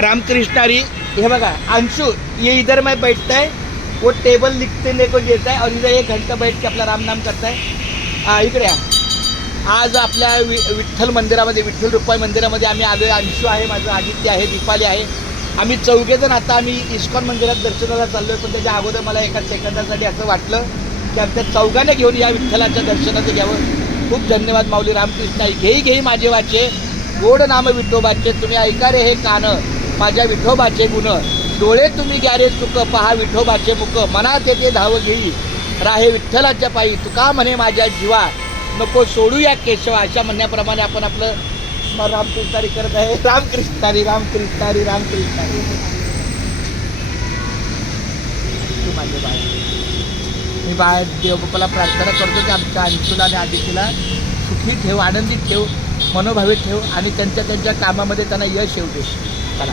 रामकृष्णारी। ये बघा अंशु, ये इधर मैं बैठता है, वो टेबल लिखने को देता है और इधर 1 घंटा बैठ के आपला रामनाम करताय। इकडे या। आज आपल्या विठ्ठल मंदिरामध्ये, विठ्ठल रुक्माई मंदिरामध्ये आम्ही आलो आहे। अंशू आहे, माझं आदित्य आहे, दीपाली आहे, आम्ही चौघेजण आता आम्ही इस्कॉन मंदिरात दर्शनाला चाललो आहे। पण त्याच्या अगोदर मला एका सेकंदासाठी असं वाटलं की आमच्या चौघांना घेऊन या विठ्ठलाच्या दर्शनाचं घ्यावं। खूप धन्यवाद माऊली रामकृष्ण। घेई माझे वाचे गोड नाम विठोबाचे, तुम्ही ऐका रे हे कान माझ्या विठोबाचे गुण, डोळे तुम्ही घ्या रे चुक, पहा विठोबाचे मुख, मनात येते धाव घेई राहे विठ्ठलाच्या पायी, तुका म्हणे माझ्या जीवा नको सोडूया केशवा। अशा म्हणण्याप्रमाणे आपण आपलं रामकृष्णारी करत आहे। रामकृष्णारी रामकृष्णारी रामकृष्णारी। तू माझे बाळ, मी बाळ देवबापाला प्रार्थना करतो की आमच्या अंशुला आणि आदितीला सुखी ठेव, आनंदी ठेव, मनोभावे ठेव आणि त्यांच्या कामामध्ये त्यांना यश येऊ दे। चला।